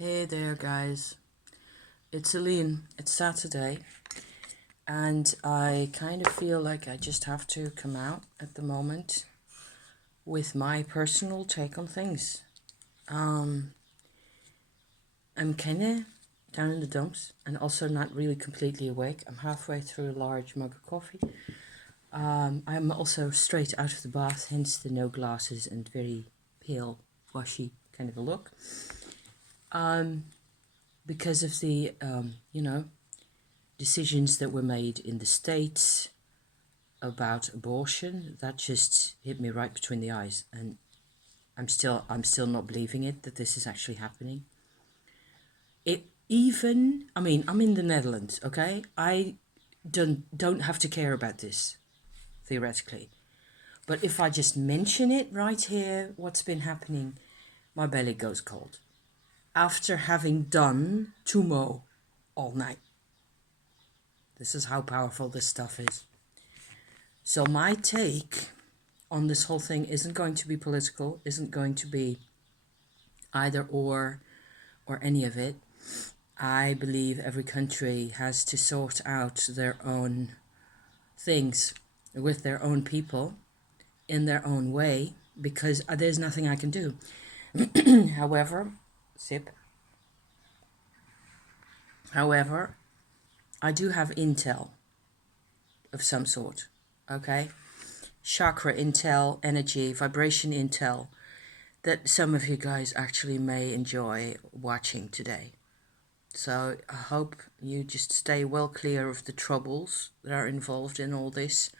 Hey there, guys. It's Aline. It's Saturday, and I kind of feel like I just have to come out at the moment with my personal take on things. I'm kind of down in the dumps and also not really completely awake. I'm halfway through a large mug of coffee. I'm also straight out of the bath, hence the no glasses and very pale, washy kind of a look. Because of the, decisions that were made in the States about abortion, that just hit me right between the eyes, and I'm still not believing it that this is actually happening. I'm in the Netherlands, okay? I don't have to care about this theoretically, but if I just mention it right here, what's been happening, my belly goes cold after having done Tumor all night. This is how powerful this stuff is. So my take on this whole thing isn't going to be political, isn't going to be either or any of it. I believe every country has to sort out their own things with their own people in their own way, because there's nothing I can do. However, However, I do have intel of some sort, okay? Chakra intel, energy, vibration intel, that some of you guys actually may enjoy watching today. So I hope you just stay well clear of the troubles that are involved in all this,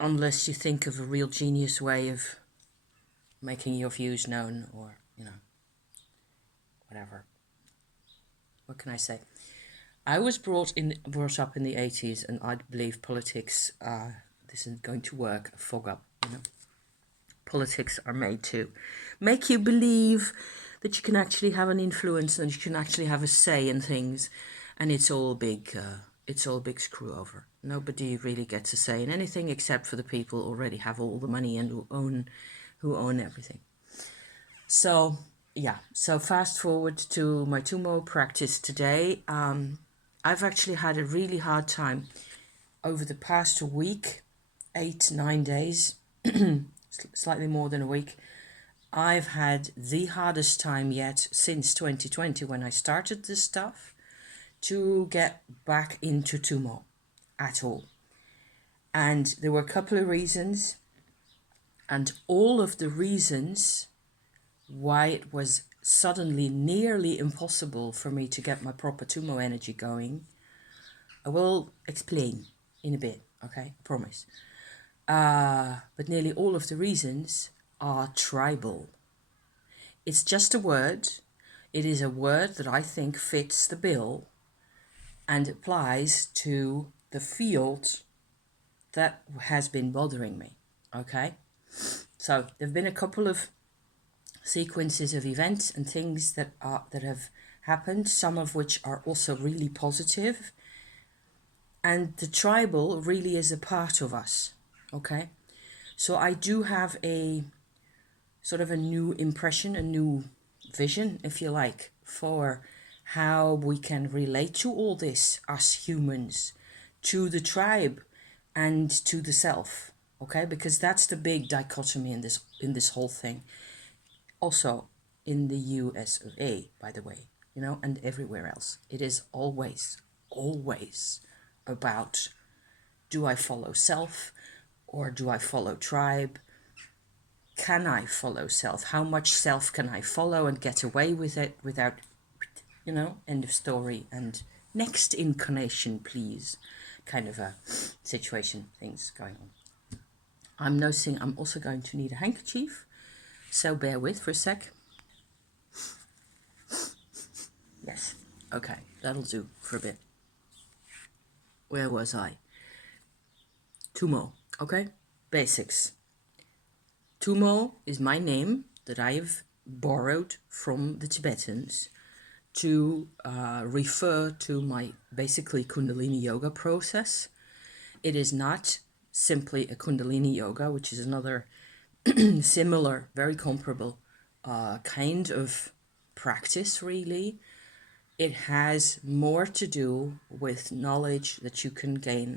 unless you think of a real genius way of making your views known, or, whatever. What can I say? I was brought up in the 80s, and I believe politics, this isn't going to work, fog up, Politics are made to make you believe that you can actually have an influence and you can actually have a say in things, and it's all big screw over. Nobody really gets a say in anything except for the people who already have all the money and who own everything. So fast forward to my Tumor practice today. I've actually had a really hard time over the past week, 8-9 days, slightly more than a week. I've had the hardest time yet since 2020, when I started this stuff, to get back into Tumor at all. And there were a couple of reasons, and all of the reasons why it was suddenly nearly impossible for me to get my proper Tumor energy going, I will explain in a bit, okay? I promise. But nearly all of the reasons are tribal. It's just a word. It is a word that I think fits the bill and applies to the field that has been bothering me, okay? So there have been a couple of sequences of events and things that have happened, some of which are also really positive. And the tribal really is a part of us, okay? So I do have a sort of a new impression, a new vision, if you like, for how we can relate to all this, us humans, to the tribe and to the self, okay? Because that's the big dichotomy in this whole thing. Also in the US of A, by the way, and everywhere else. It is always about, do I follow self or do I follow tribe? Can I follow self? How much self can I follow and get away with it without, end of story and next incarnation, please, kind of a situation, things going on. I'm noticing I'm also going to need a handkerchief, so bear with for a sec. Yes, okay, that'll do for a bit. Where was I? Tumor, okay? Basics. Tumor is my name that I've borrowed from the Tibetans to refer to my basically Kundalini yoga process. It is not simply a Kundalini yoga, which is another similar, very comparable kind of practice, really. It has more to do with knowledge that you can gain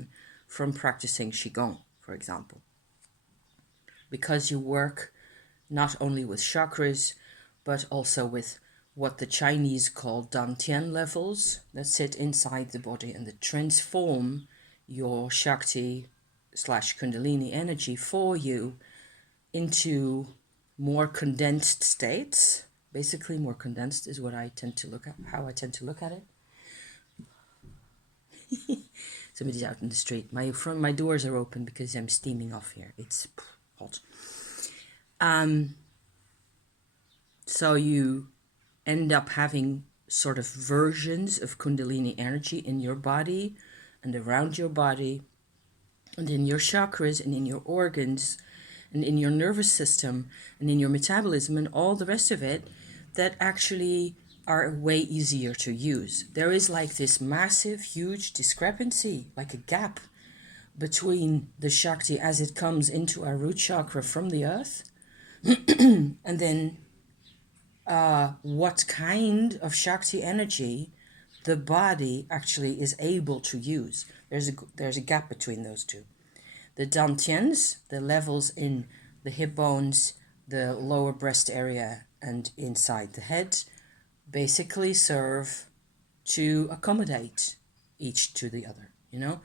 from practicing Qigong, for example, because you work not only with chakras, but also with what the Chinese call dantian levels that sit inside the body and that transform your Shakti slash Kundalini energy for you into more condensed states. Basically, more condensed is what I tend to look at, how I tend to look at it. Somebody's out in the street. My doors are open because I'm steaming off here. It's hot. So you end up having sort of versions of Kundalini energy in your body and around your body and in your chakras and in your organs and in your nervous system and in your metabolism and all the rest of it that actually are way easier to use. There is like this massive, huge discrepancy, like a gap between the Shakti as it comes into our root chakra from the earth and then what kind of Shakti energy the body actually is able to use. There's a gap between those two. The dantians, the levels in the hip bones, the lower breast area, and inside the head, basically serve to accommodate each to the other, you know?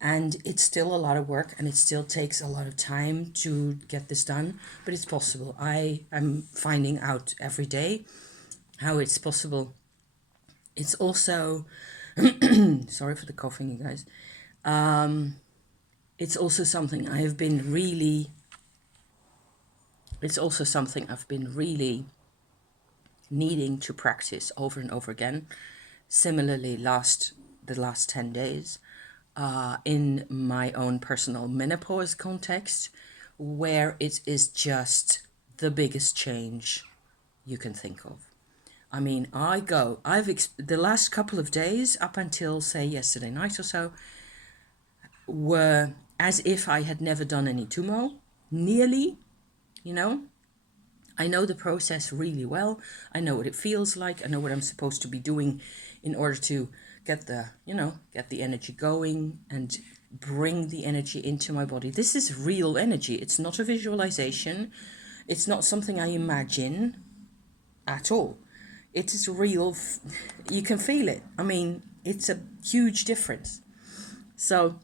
And it's still a lot of work and it still takes a lot of time to get this done, but it's possible. I am finding out every day how it's possible. It's also, sorry for the coughing, you guys. It's also something I've been really needing to practice over and over again. Similarly, the last 10 days, in my own personal menopause context, where it is just the biggest change you can think of. I mean, the last couple of days up until, say, yesterday night or so, were as if I had never done any Tumor, nearly, you know. I know the process really well. I know what it feels like. I know what I'm supposed to be doing in order to get the energy going and bring the energy into my body. This is real energy. It's not a visualization. It's not something I imagine at all. It is real. You can feel it. I mean, it's a huge difference. So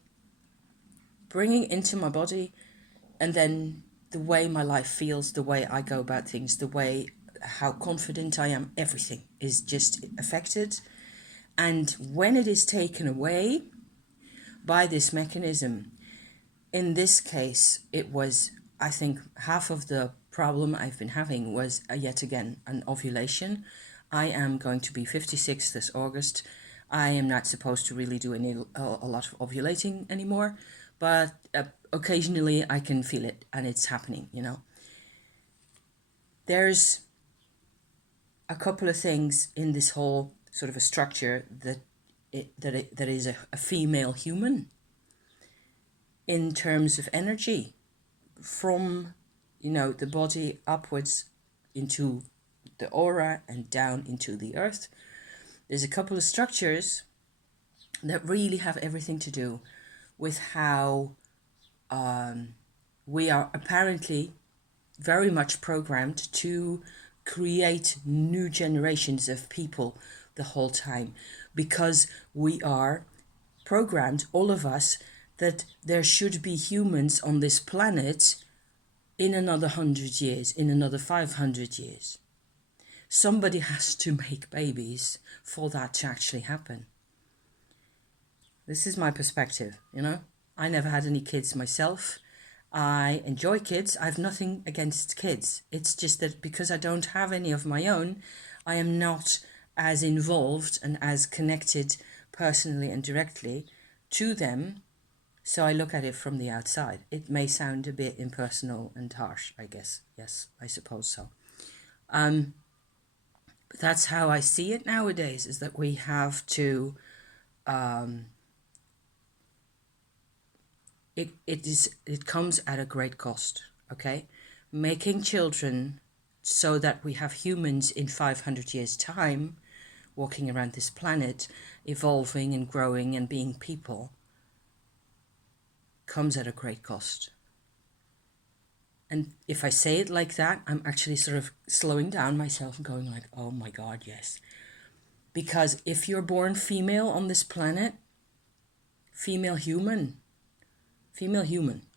bringing it into my body, and then the way my life feels, the way I go about things, how confident I am, everything is just affected. And when it is taken away by this mechanism, in this case, it was, I think, half of the problem I've been having was yet again an ovulation. I am going to be 56 this August. I am not supposed to really do a lot of ovulating anymore, but occasionally I can feel it and it's happening, you know. There's a couple of things in this whole sort of a structure that is a female human in terms of energy from, you know, the body upwards into the aura and down into the earth. There's a couple of structures that really have everything to do with how we are apparently very much programmed to create new generations of people the whole time, because we are programmed, all of us, that there should be humans on this planet in another 100 years, in another 500 years. Somebody has to make babies for that to actually happen. This is my perspective, you know. I never had any kids myself. I enjoy kids. I have nothing against kids. It's just that because I don't have any of my own, I am not as involved and as connected personally and directly to them. So I look at it from the outside. It may sound a bit impersonal and harsh, I guess. Yes, I suppose so. But that's how I see it nowadays, is that we have to... It comes at a great cost, okay? Making children so that we have humans in 500 years' time walking around this planet, evolving and growing and being people, comes at a great cost. And if I say it like that, I'm actually sort of slowing down myself and going like, oh my God, yes. Because if you're born female on this planet, female human,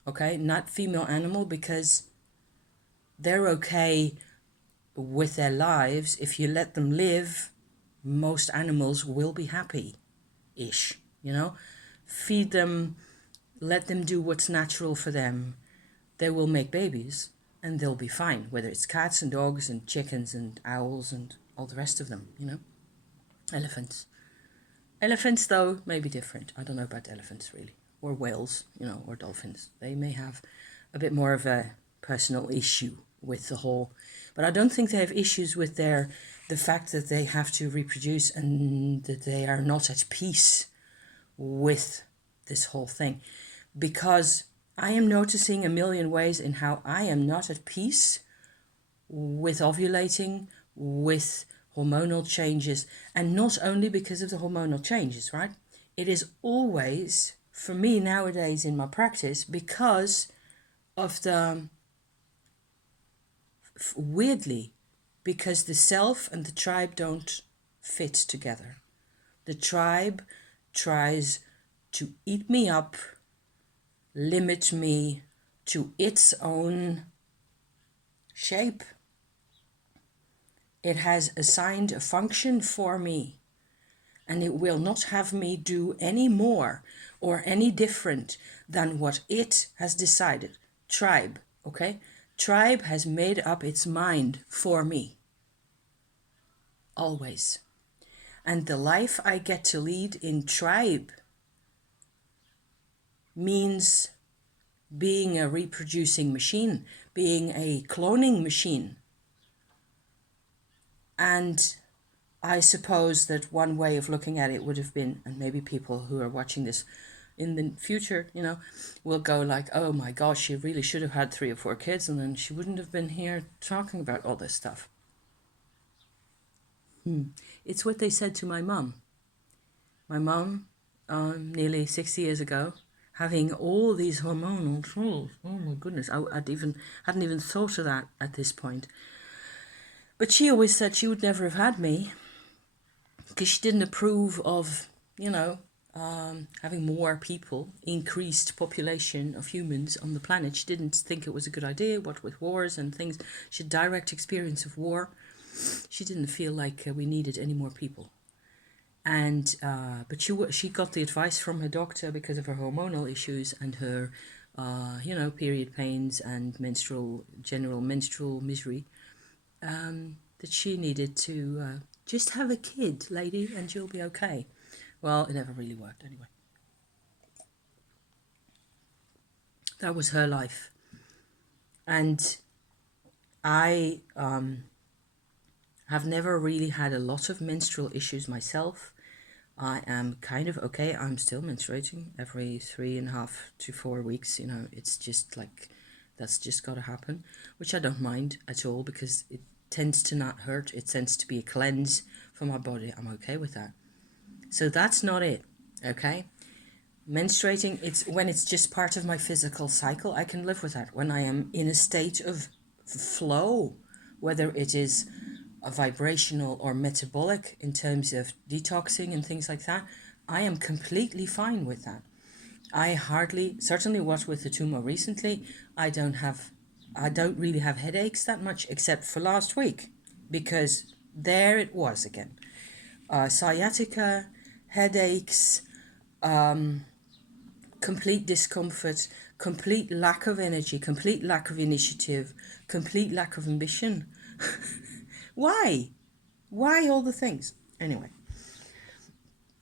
okay? Not female animal, because they're okay with their lives. If you let them live, most animals will be happy-ish, you know? Feed them, let them do what's natural for them. They will make babies and they'll be fine, whether it's cats and dogs and chickens and owls and all the rest of them, you know? Elephants. Elephants, though, may be different. I don't know about elephants, really. Or whales, you know, or dolphins. They may have a bit more of a personal issue with the whole... But I don't think they have issues with the fact that they have to reproduce and that they are not at peace with this whole thing. Because I am noticing a million ways in how I am not at peace with ovulating, with hormonal changes, and not only because of the hormonal changes, right? It is always, for me nowadays in my practice, because of the, weirdly, because the self and the tribe don't fit together. The tribe tries to eat me up, limit me to its own shape. It has assigned a function for me, and it will not have me do any more or any different than what it has decided. Tribe, okay? Tribe has made up its mind for me. Always. And the life I get to lead in tribe means being a reproducing machine, being a cloning machine. And I suppose that one way of looking at it would have been, and maybe people who are watching this in the future, you know, will go like, oh my gosh, she really should have had 3 or 4 kids, and then she wouldn't have been here talking about all this stuff. It's what they said to my mum. My mum, nearly 60 years ago, having all these hormonal troubles. Oh my goodness, hadn't even thought of that at this point. But she always said she would never have had me because she didn't approve of, you know, having more people, increased population of humans on the planet. She didn't think it was a good idea, what with wars and things. She had direct experience of war. She didn't feel like we needed any more people. And but she got the advice from her doctor because of her hormonal issues and her, you know, period pains and general menstrual misery, that she needed to just have a kid, lady, and you'll be okay. Well, it never really worked anyway. That was her life. And I have never really had a lot of menstrual issues myself. I am kind of okay. I'm still menstruating every 3.5 to 4 weeks. You know, it's just like, that's just got to happen, which I don't mind at all because it tends to not hurt. It tends to be a cleanse for my body. I'm okay with that. So that's not it, okay? Menstruating, it's when it's just part of my physical cycle, I can live with that. When I am in a state of flow, whether it is a vibrational or metabolic in terms of detoxing and things like that, I am completely fine with that. I hardly, certainly what with the tumor recently, I don't really have headaches that much except for last week, because there it was again. Sciatica, headaches, complete discomfort, complete lack of energy, complete lack of initiative, complete lack of ambition. Why? Why all the things? Anyway,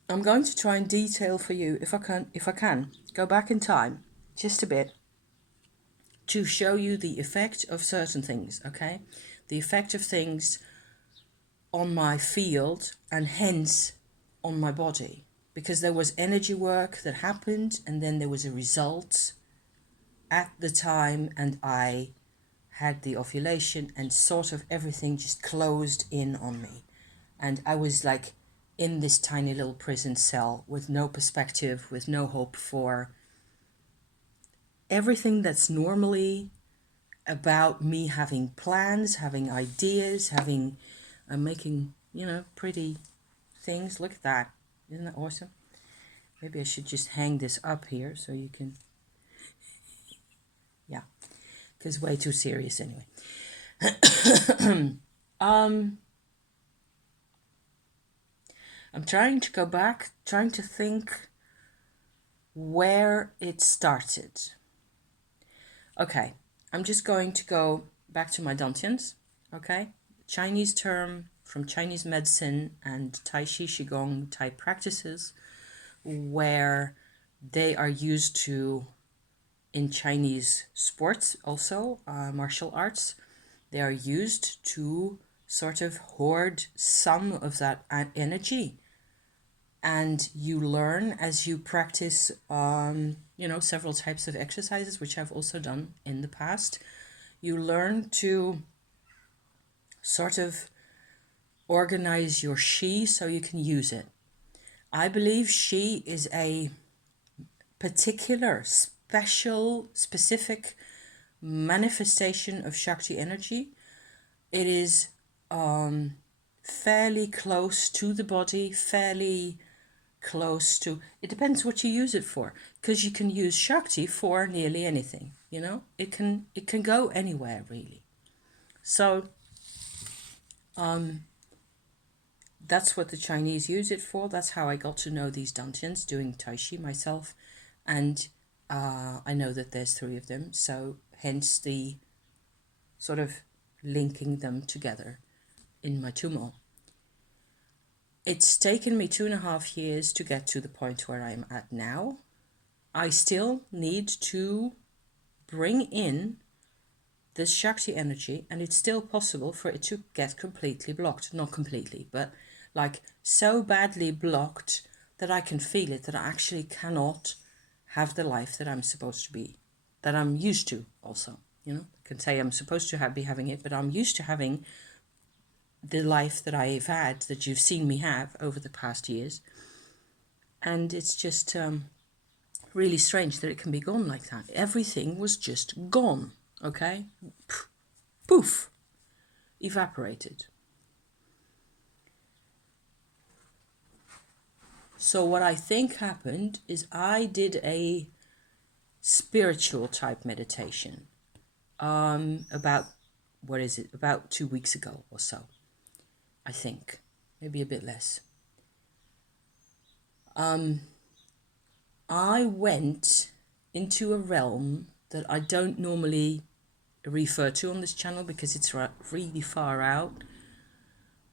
I'm going to try and detail for you, if I can, go back in time just a bit to show you the effect of certain things, okay? The effect of things on my field and hence on my body. Because there was energy work that happened and then there was a result at the time, and I had the ovulation, and sort of everything just closed in on me. And I was like in this tiny little prison cell with no perspective, with no hope for everything that's normally about me having plans, having ideas, having making, pretty things. Look at that. Isn't that awesome? Maybe I should just hang this up here so you can, yeah, because way too serious anyway. I'm trying to go back, trying to think where it started. Okay, I'm just going to go back to my dantians, okay? Chinese term from Chinese medicine and Tai Chi Qigong type practices where they are used to, in Chinese sports also, martial arts, they are used to sort of hoard some of that energy. And you learn as you practice, several types of exercises, which I've also done in the past. You learn to sort of organize your Qi so you can use it. I believe Qi is a particular, special, specific manifestation of Shakti energy. It is fairly close to the body, fairly close to, it depends what you use it for, because you can use Shakti for nearly anything, it can go anywhere really. So that's what the Chinese use it for. That's how I got to know these dantians, doing Tai Chi myself, and I know that there's 3 of them, so hence the sort of linking them together in my Tumor. It's taken me 2.5 years to get to the point where I'm at now. I still need to bring in this Shakti energy, and it's still possible for it to get completely blocked. Not completely, but like so badly blocked that I can feel it, that I actually cannot have the life that I'm supposed to be, that I'm used to also. I can say I'm supposed to be having it, but I'm used to having the life that I've had, that you've seen me have over the past years. And it's just really strange that it can be gone like that. Everything was just gone, okay? Poof, evaporated. So what I think happened is I did a spiritual type meditation about 2 weeks ago or so, I think, maybe a bit less. I went into a realm that I don't normally refer to on this channel because it's really far out.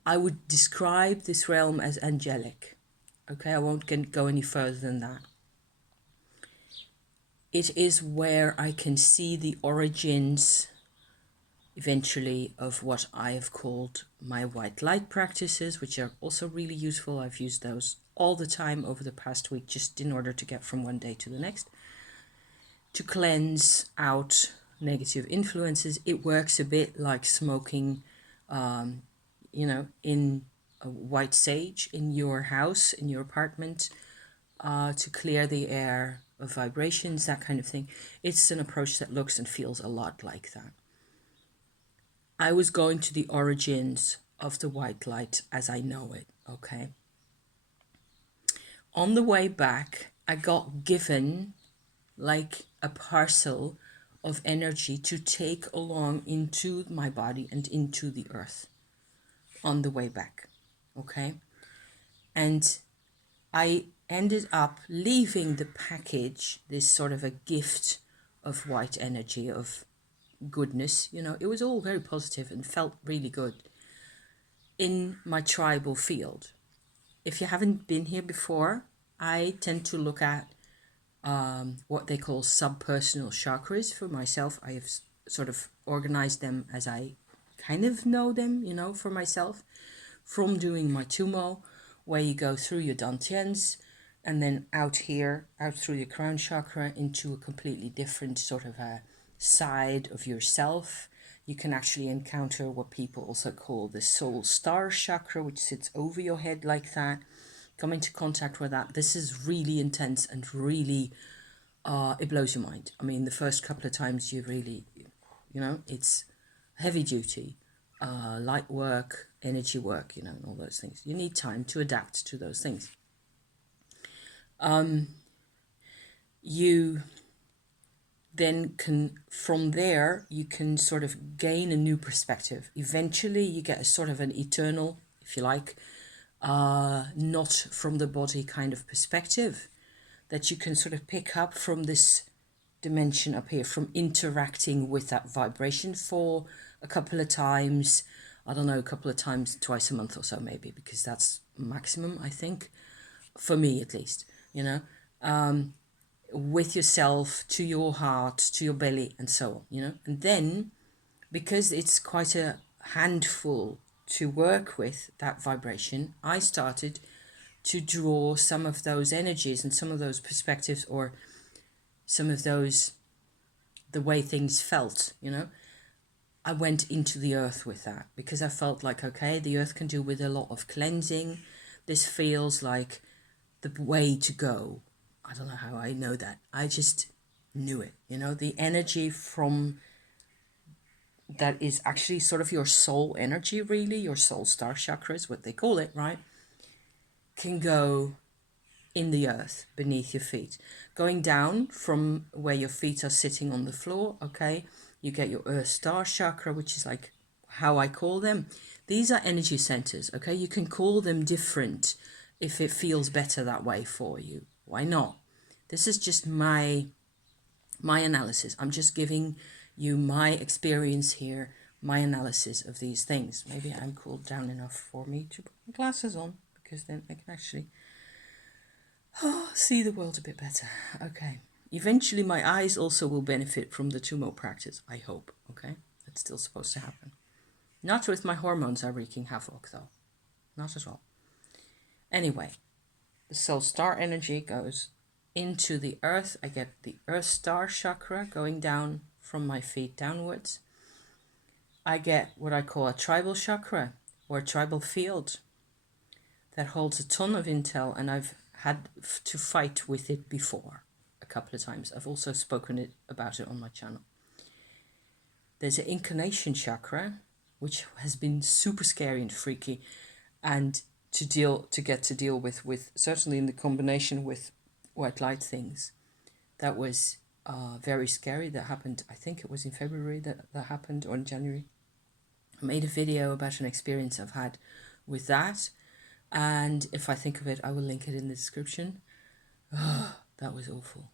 I would describe this realm as angelic. Okay, I won't go any further than that. It is where I can see the origins, eventually, of what I have called my white light practices, which are also really useful. I've used those all the time over the past week, just in order to get from one day to the next, to cleanse out negative influences. It works a bit like smoking, in a white sage in your house, in your apartment, to clear the air of vibrations, that kind of thing. It's an approach that looks and feels a lot like that. I was going to the origins of the white light as I know it, okay? On the way back, I got given like a parcel of energy to take along into my body and into the earth on the way back, okay? And I ended up leaving the package, this sort of a gift of white energy, of goodness, it was all very positive and felt really good, in my tribal field. If you haven't been here before, I tend to look at what they call subpersonal chakras for myself. I have sort of organized them as I kind of know them, for myself, from doing my Tumor, where you go through your dantians and then out through your crown chakra into a completely different sort of a side of yourself. You can actually encounter what people also call the soul star chakra, which sits over your head like that. Come into contact with that. This is really intense and really, it blows your mind. I mean, the first couple of times you really, it's heavy duty, light work, energy work, and all those things. You need time to adapt to those things. You then can, from there, you can sort of gain a new perspective. Eventually, you get a sort of an eternal, if you like, not from the body kind of perspective that you can sort of pick up from this dimension up here, from interacting with that vibration for a couple of times. I don't know, a couple of times, twice a month or so maybe, because that's maximum, I think, for me at least, with yourself, to your heart, to your belly, and so on, And then, because it's quite a handful to work with, that vibration, I started to draw some of those energies and some of those perspectives, or some of those, the way things felt, I went into the earth with that, because I felt like, okay, the earth can do with a lot of cleansing. This feels like the way to go. I don't know how I know that. I just knew it, the energy from that is actually sort of your soul energy, really, your soul star chakra is what they call it, right? Can go in the earth beneath your feet, going down from where your feet are sitting on the floor. Okay, you get your earth star chakra, which is like how I call them. These are energy centers. Okay, you can call them different if it feels better that way for you. Why not? This is just my analysis. I'm just giving you my experience here, my analysis of these things. Maybe I'm cooled down enough for me to put my glasses on, because then I can actually see the world a bit better. Okay. Eventually my eyes also will benefit from the Tumor practice, I hope. Okay. That's still supposed to happen. Not with my hormones are wreaking havoc though. Not at all. Anyway, the soul star energy goes into the earth. I get the earth star chakra going down from my feet downwards. I get what I call a tribal chakra, or a tribal field, that holds a ton of intel, and I've had to fight with it before a couple of times. I've also spoken about it on my channel. There's an incarnation chakra, which has been super scary and freaky, and to get to deal with certainly in the combination with white light things. That was very scary. That happened, I think it was in February that happened, or in January. I made a video about an experience I've had with that, and if I think of it, I will link it in the description. That was awful.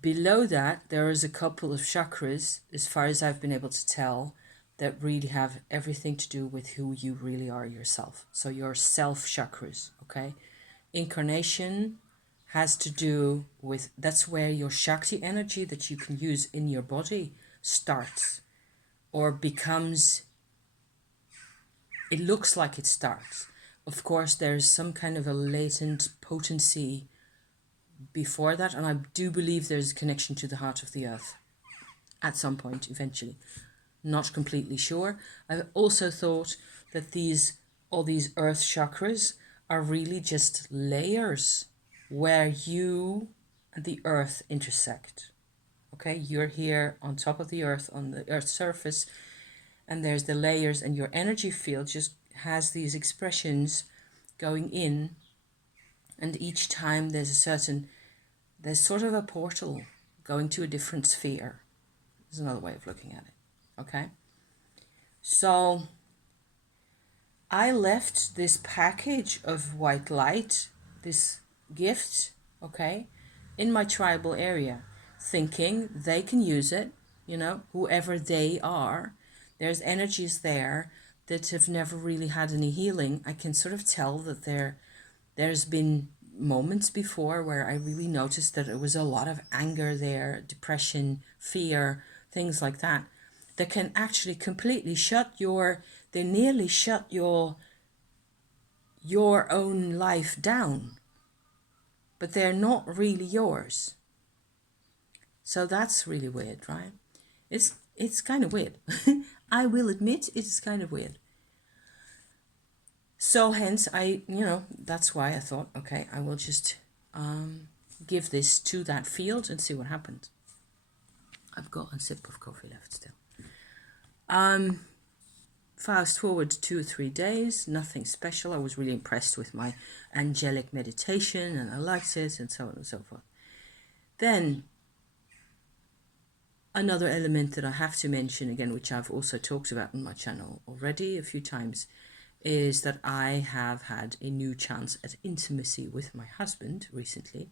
Below that, there is a couple of chakras, as far as I've been able to tell, that really have everything to do with who you really are yourself. So your self chakras, okay? Incarnation has to do with, that's where your Shakti energy that you can use in your body starts, or becomes, it looks like it starts. Of course, there's some kind of a latent potency before that, and I do believe there's a connection to the heart of the earth at some point, eventually. Not completely sure. I've also thought that all these earth chakras are really just layers where you and the earth intersect. Okay, you're here on top of the earth, on the earth's surface, and there's the layers, and your energy field just has these expressions going in, and each time there's sort of a portal going to a different sphere. There's another way of looking at it. Okay, so I left this package of white light, this gift, okay, in my tribal area, thinking they can use it, whoever they are. There's energies there that have never really had any healing. I can sort of tell that there's been moments before where I really noticed that there was a lot of anger there, depression, fear, things like that can actually completely they nearly shut your own life down, but they're not really yours. So that's really weird, right? It's it's kind of weird. I will admit it's kind of weird. So hence that's why I thought, okay, I will just give this to that field and see what happens. I've got a sip of coffee left still. Fast forward 2 or 3 days, nothing special. I was really impressed with my angelic meditation and I liked it and so on and so forth. Then another element that I have to mention again, which I've also talked about on my channel already a few times, is that I have had a new chance at intimacy with my husband recently.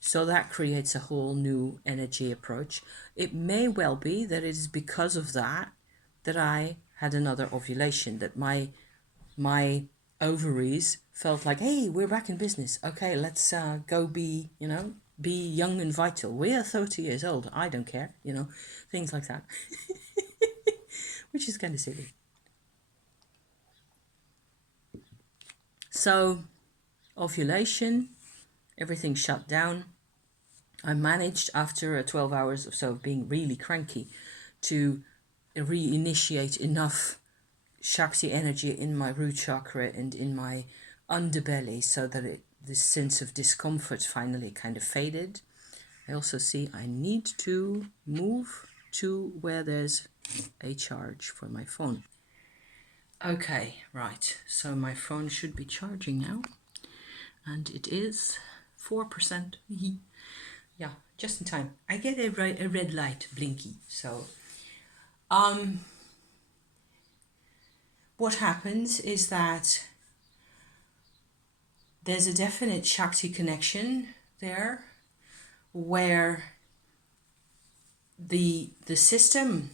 So that creates a whole new energy approach. It may well be that it is because of that I had another ovulation, that my ovaries felt like, hey, we're back in business. Okay, let's go be young and vital. We are 30 years old. I don't care, things like that, which is kind of silly. So ovulation, everything shut down. I managed after 12 hours or so of being really cranky to reinitiate enough Shakti energy in my root chakra and in my underbelly so that this sense of discomfort finally kind of faded. I also see I need to move to where there's a charge for my phone. Okay, right, so my phone should be charging now and it is 4%. Yeah, just in time. I get a red light blinky. So what happens is that there's a definite Shakti connection there where the system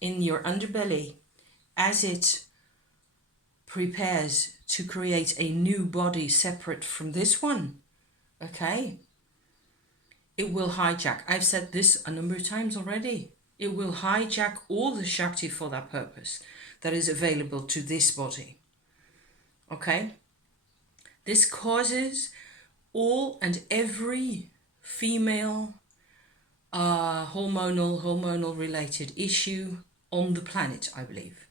in your underbelly, as it prepares to create a new body separate from this one, okay, it will hijack. I've said this a number of times already. It will hijack all the Shakti for that purpose that is available to this body. Okay? This causes all and every female hormonal related issue on the planet, I believe.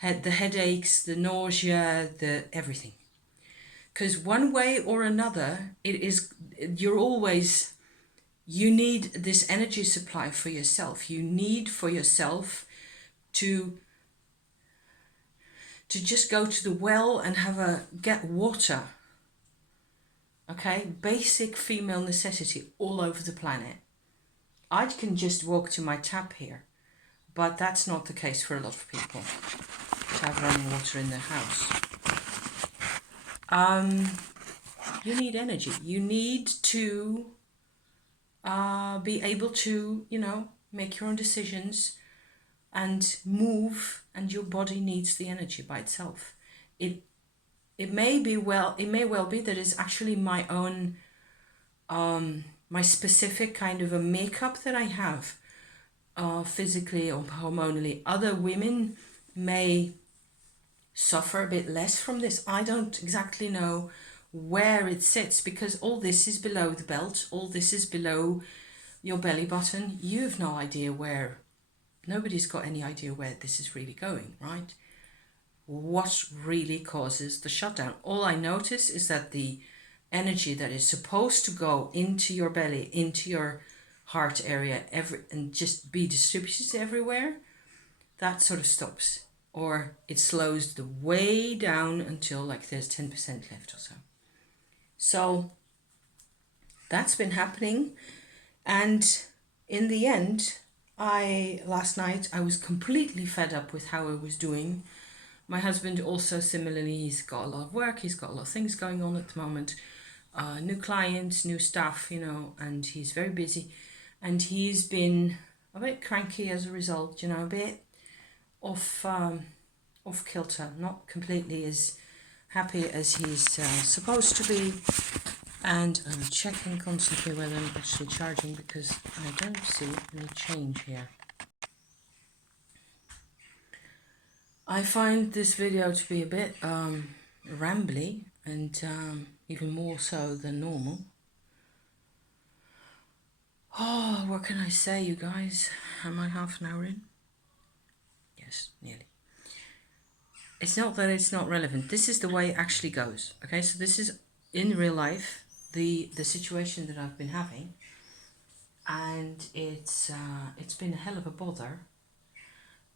The headaches, the nausea, the everything. Because one way or another, you need this energy supply for yourself. You need for yourself to just go to the well and get water. Okay, basic female necessity all over the planet. I can just walk to my tap here, but that's not the case for a lot of people to have running water in their house. You need energy. You need to be able to, make your own decisions and move, and your body needs the energy by itself. It may well be that it's actually my own my specific kind of a makeup that I have physically or hormonally. Other women may suffer a bit less from this. I don't exactly know where it sits because all this is below the belt, all this is below your belly button. You've no idea where, nobody's got any idea where this is really going, right? What really causes the shutdown? All I notice is that the energy that is supposed to go into your belly, into your heart area, and just be distributed everywhere, that sort of stops, or it slows the way down until like there's 10% left or so. So that's been happening, and in the end, last night I was completely fed up with how I was doing. My husband also similarly, he's got a lot of work, he's got a lot of things going on at the moment, new clients, new staff, and he's very busy, and he's been a bit cranky as a result, a bit off kilter, not completely as happy as he's supposed to be. And I'm checking constantly whether I'm actually charging because I don't see any change here. I find this video to be a bit rambly and even more so than normal. Oh, what can I say, you guys? Am I half an hour in? Yes, nearly. It's not that it's not relevant. This is the way it actually goes. Okay, so this is in real life the situation that I've been having, and it's been a hell of a bother.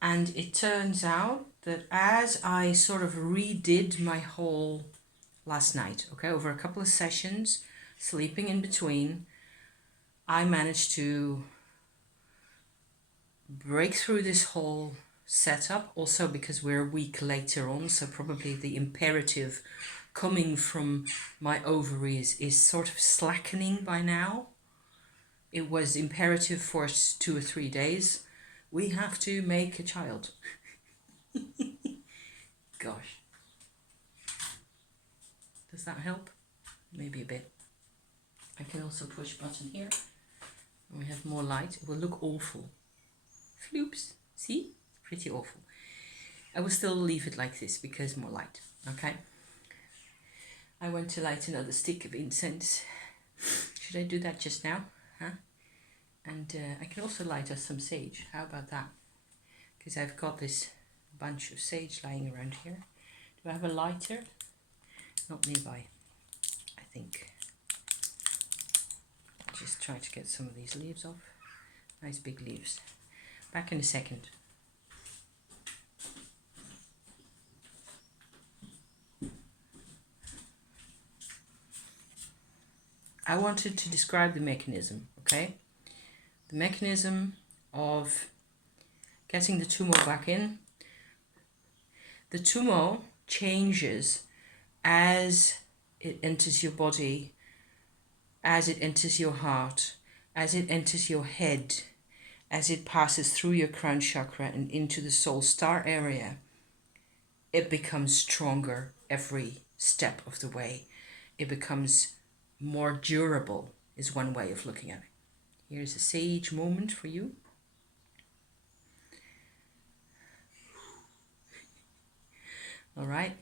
And it turns out that as I sort of redid my whole last night, okay, over a couple of sessions, sleeping in between, I managed to break through this whole setup. Also because we're a week later on, so probably the imperative coming from my ovaries is sort of slackening by now. It was imperative for 2 or 3 days. We have to make a child. Gosh. Does that help? Maybe a bit. I can also push button here. And we have more light. It will look awful. Floops. See? Pretty awful. I will still leave it like this because more light. Okay? I want to light another stick of incense. Should I do that just now? Huh? And I can also light us some sage. How about that? Because I've got this bunch of sage lying around here. Do I have a lighter? Not nearby, I think. Just try to get some of these leaves off. Nice big leaves. Back in a second. I wanted to describe the mechanism, okay? The mechanism of getting the tumor back in. The tumor changes as it enters your body, as it enters your heart, as it enters your head, as it passes through your crown chakra and into the soul star area. It becomes stronger every step of the way. It becomes more durable, is one way of looking at it. Here's a sage moment for you. All right?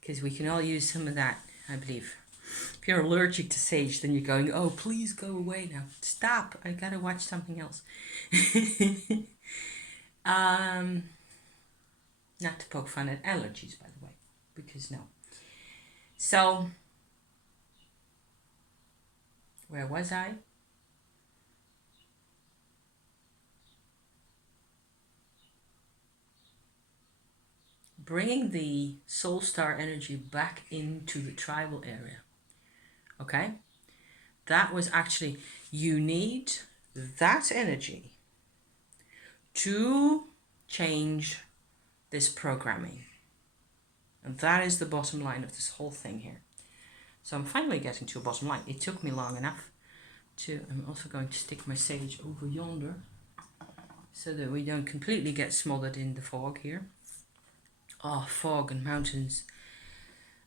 Because we can all use some of that, I believe. If you're allergic to sage, then you're going, oh, please go away now. Stop. I gotta watch something else. Not to poke fun at allergies, by the way, because no. So, where was I? Bringing the soul star energy back into the tribal area. Okay? That was actually, you need that energy to change this programming. And that is the bottom line of this whole thing here. So I'm finally getting to a bottom line. It took me long enough to, I'm also going to stick my sage over yonder so that we don't completely get smothered in the fog here. Oh, fog and mountains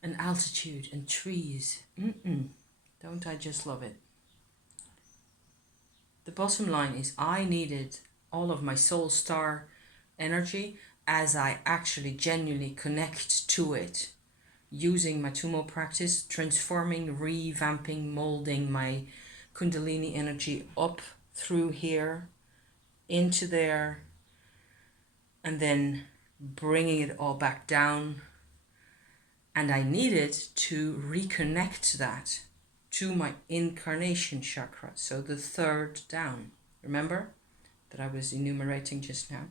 and altitude and trees. Don't I just love it? The bottom line is I needed all of my soul star energy as I actually genuinely connect to it, using my Tumor practice, transforming, revamping, molding my Kundalini energy up through here, into there, and then bringing it all back down. And I needed to reconnect that to my incarnation chakra, so the third down. Remember that I was enumerating just now?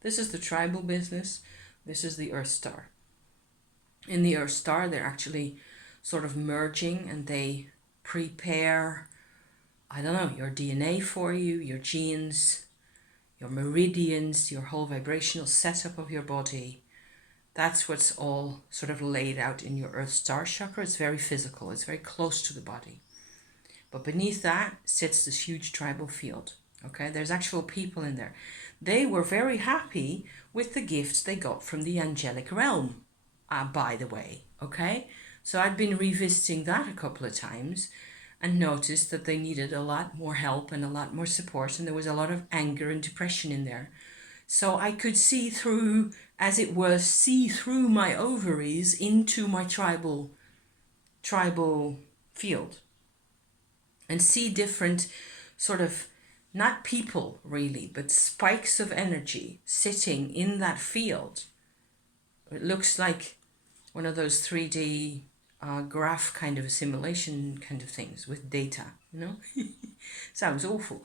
This is the tribal business. This is the Earth Star. In the Earth Star, they're actually sort of merging and they prepare, I don't know, your DNA for you, your genes, your meridians, your whole vibrational setup of your body. That's what's all sort of laid out in your Earth Star chakra. It's very physical. It's very close to the body. But beneath that sits this huge tribal field. Okay, there's actual people in there. They were very happy with the gifts they got from the angelic realm, by the way. Okay, so I'd been revisiting that a couple of times and noticed that they needed a lot more help and a lot more support, and there was a lot of anger and depression in there. So I could see through, as it were, see through my ovaries into my tribal field and see different sort of, not people really, but spikes of energy sitting in that field. It looks like one of those 3D graph kind of a simulation kind of things with data, you know? Sounds awful.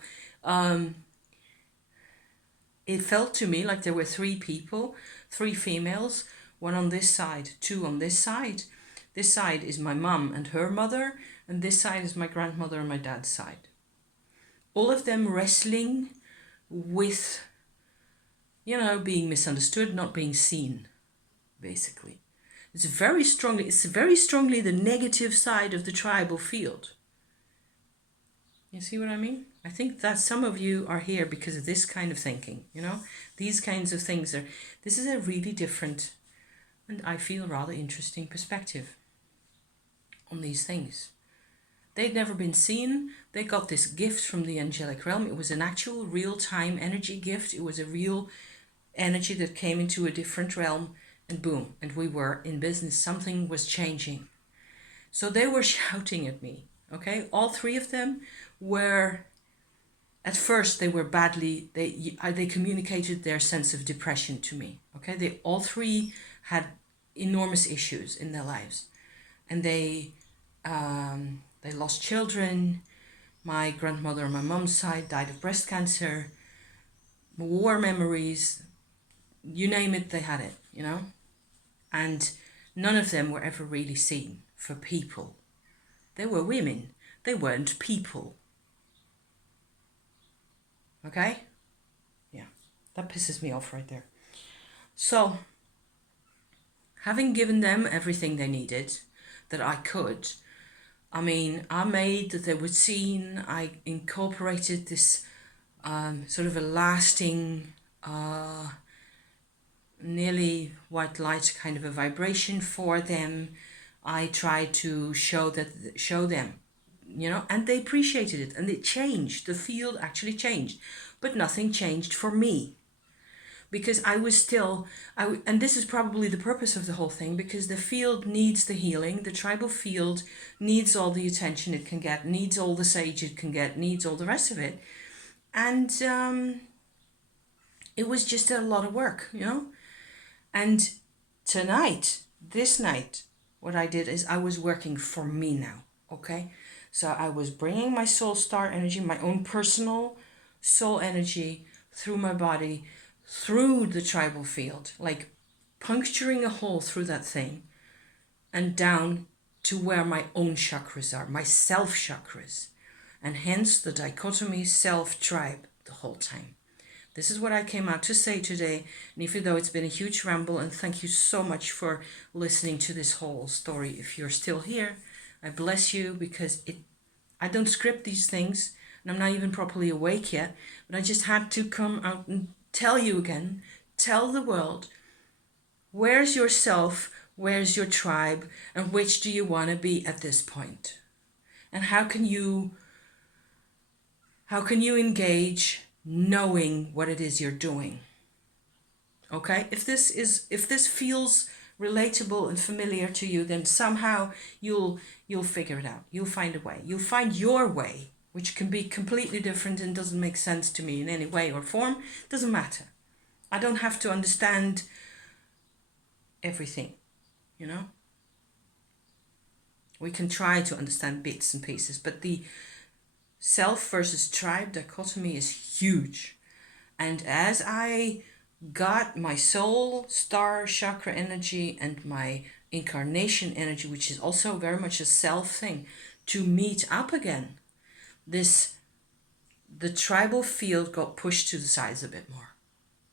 It felt to me like there were three people, three females, one on this side, two on this side. This side is my mum and her mother, and this side is my grandmother and my dad's side. All of them wrestling with, you know, being misunderstood, not being seen, basically. It's very strongly the negative side of the tribal field. You see what I mean? I think that some of you are here because of this kind of thinking, you know? These kinds of things this is a really different, and I feel rather interesting perspective on these things. They'd never been seen. They got this gift from the angelic realm. It was an actual real-time energy gift. It was a real energy that came into a different realm, and boom, and we were in business. Something was changing. So they were shouting at me, okay? All three of them were, at first they were badly, they communicated their sense of depression to me, okay? They all three had enormous issues in their lives, and they lost children. My grandmother on my mum's side died of breast cancer, war memories, you name it, they had it, you know? And none of them were ever really seen for people. They were women. They weren't people. Okay? Yeah, that pisses me off right there. So, having given them everything they needed that I could, I mean, I made that they were seen. I incorporated this sort of a lasting, nearly white light kind of a vibration for them. I tried to show them, you know, and they appreciated it, and it changed. The field actually changed, but nothing changed for me, because I was still, and this is probably the purpose of the whole thing, because the field needs the healing. The tribal field needs all the attention it can get, needs all the sage it can get, needs all the rest of it. And it was just a lot of work, you know. And this night, what I did is I was working for me now, okay? So I was bringing my soul star energy, my own personal soul energy through my body, through the tribal field, like puncturing a hole through that thing and down to where my own chakras are, my self chakras, and hence the dichotomy self-tribe the whole time. This is what I came out to say today, and even though it's been a huge ramble, and thank you so much for listening to this whole story. If you're still here, I bless you, because I don't script these things, and I'm not even properly awake yet, but I just had to come out and tell you again, tell the world, where's yourself, where's your tribe, and which do you want to be at this point? And how can you engage knowing what it is you're doing? Okay, if this feels relatable and familiar to you, then somehow you'll figure it out. You'll find a way. You'll find your way, which can be completely different and doesn't make sense to me in any way or form. Doesn't matter. I don't have to understand everything, you know. We can try to understand bits and pieces, but the self versus tribe dichotomy is huge. And as I got my soul star chakra energy and my incarnation energy, which is also very much a self thing, to meet up again, the tribal field got pushed to the sides a bit more.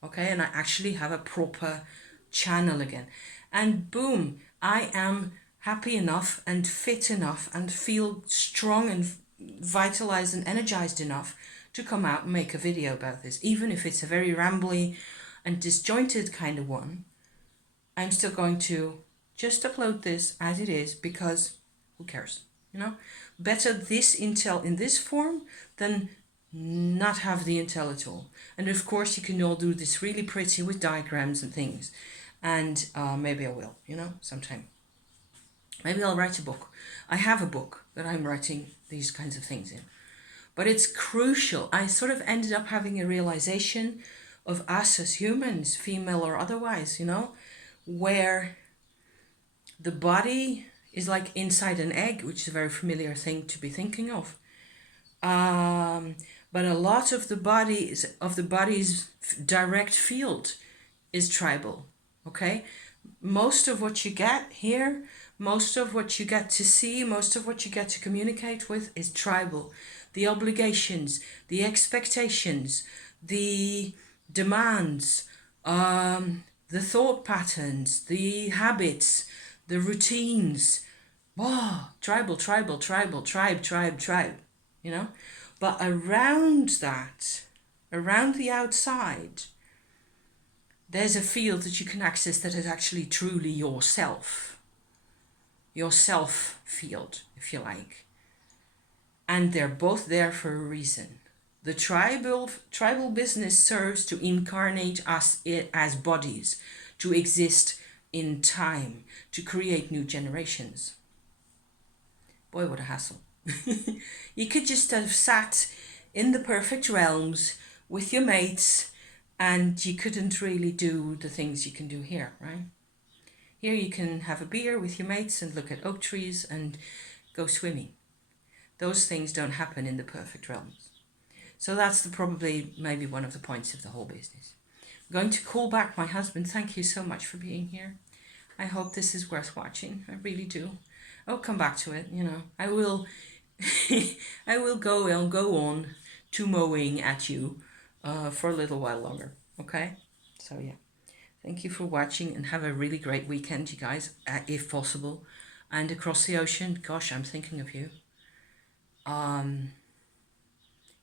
Okay, and I actually have a proper channel again. And boom, I am happy enough and fit enough and feel strong and vitalized and energized enough to come out and make a video about this. Even if it's a very rambly and disjointed kind of one, I'm still going to just upload this as it is, because who cares, you know? Better this intel in this form than not have the intel at all. And of course you can all do this really pretty with diagrams and things, and maybe I will, you know, sometime. Maybe I'll write a book. I have a book that I'm writing these kinds of things in. But it's crucial. I sort of ended up having a realization of us as humans, female or otherwise, you know, where the body is like inside an egg, which is a very familiar thing to be thinking of. But a lot of the body's direct field is tribal. Okay, most of what you get here, most of what you get to see, most of what you get to communicate with is tribal. The obligations, the expectations, the demands, the thought patterns, the habits, the routines. Wow, tribal, tribal, tribal, tribe, you know? But around that, around the outside, there's a field that you can access that is actually truly yourself. Your self field, if you like. And they're both there for a reason. The tribal business serves to incarnate us as bodies, to exist in time, to create new generations. Boy, what a hassle. You could just have sat in the perfect realms with your mates and you couldn't really do the things you can do here, right? Here you can have a beer with your mates and look at oak trees and go swimming. Those things don't happen in the perfect realms. So that's probably maybe one of the points of the whole business. I'm going to call back my husband. Thank you so much for being here. I hope this is worth watching. I really do. I'll come back to it, you know. I will I will go on tumoing at you for a little while longer. Okay? So yeah. Thank you for watching and have a really great weekend, you guys, if possible. And across the ocean, gosh, I'm thinking of you.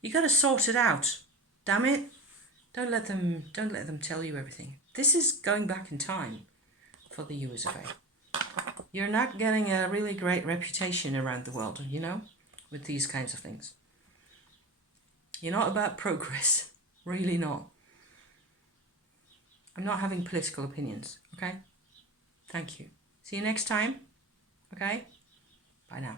You got to sort it out. Damn it. Don't let them tell you everything. This is going back in time for the US of A. You're not getting a really great reputation around the world, you know, with these kinds of things. You're not about progress. Really not. I'm not having political opinions, okay? Thank you. See you next time, okay? Bye now.